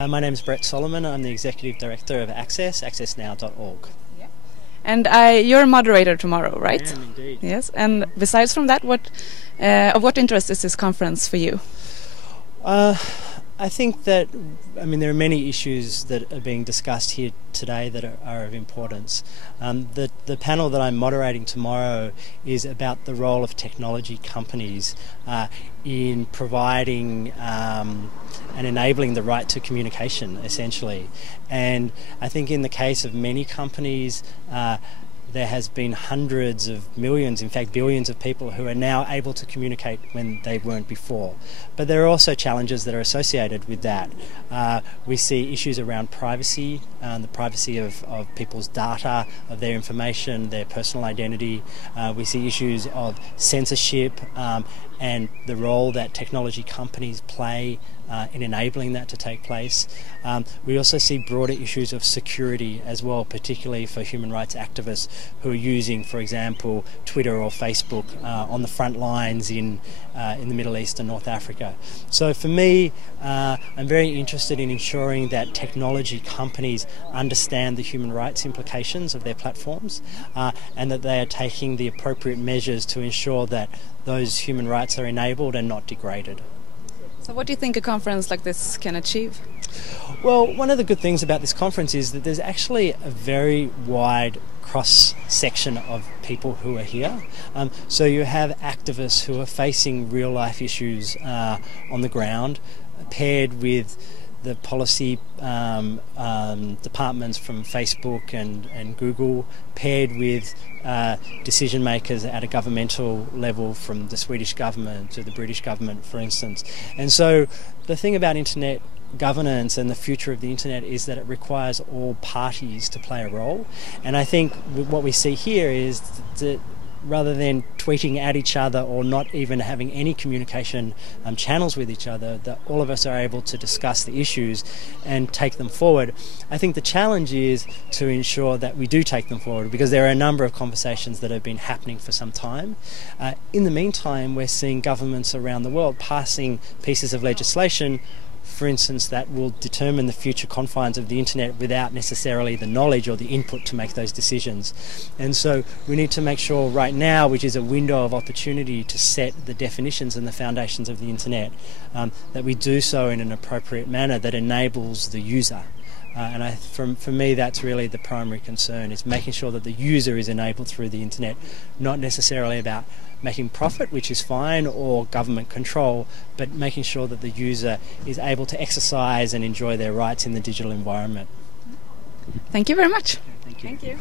My name is Brett Solomon. I'm the Executive Director of Access, accessnow.org. Yeah. And you're a moderator tomorrow, right? I am indeed. Yes. And besides from that, of what interest is this conference for you? I think that, there are many issues that are being discussed here today that are of importance. The panel that I'm moderating tomorrow is about the role of technology companies in providing and enabling the right to communication, essentially. And I think in the case of many companies, there has been hundreds of millions, in fact billions of people who are now able to communicate when they weren't before. But there are also challenges that are associated with that. We see issues around privacy, the privacy of people's data, of their information, their personal identity. We see issues of censorship and the role that technology companies play in enabling that to take place. We also see broader issues of security as well, particularly for human rights activists who are using, for example, Twitter or Facebook on the front lines in the Middle East and North Africa. So for me, I'm very interested in ensuring that technology companies understand the human rights implications of their platforms and that they are taking the appropriate measures to ensure that those human rights are enabled and not degraded. So what do you think a conference like this can achieve? Well, one of the good things about this conference is that there's actually a very wide cross-section of people who are here. So you have activists who are facing real-life issues on the ground, paired with the policy departments from Facebook and Google, paired with decision makers at a governmental level from the Swedish government to the British government, for instance. And so the thing about internet governance and the future of the internet is that it requires all parties to play a role. And I think what we see here is that rather than tweeting at each other or not even having any communication channels with each other, that all of us are able to discuss the issues and take them forward. I think the challenge is to ensure that we do take them forward, because there are a number of conversations that have been happening for some time. In the meantime, we're seeing governments around the world passing pieces of legislation, for instance, that will determine the future confines of the internet without necessarily the knowledge or the input to make those decisions. And so we need to make sure right now, which is a window of opportunity to set the definitions and the foundations of the internet, that we do so in an appropriate manner that enables the user. For me, that's really the primary concern, is making sure that the user is enabled through the internet, not necessarily about making profit, which is fine, or government control, but making sure that the user is able to exercise and enjoy their rights in the digital environment. Thank you very much. Thank you. Thank you.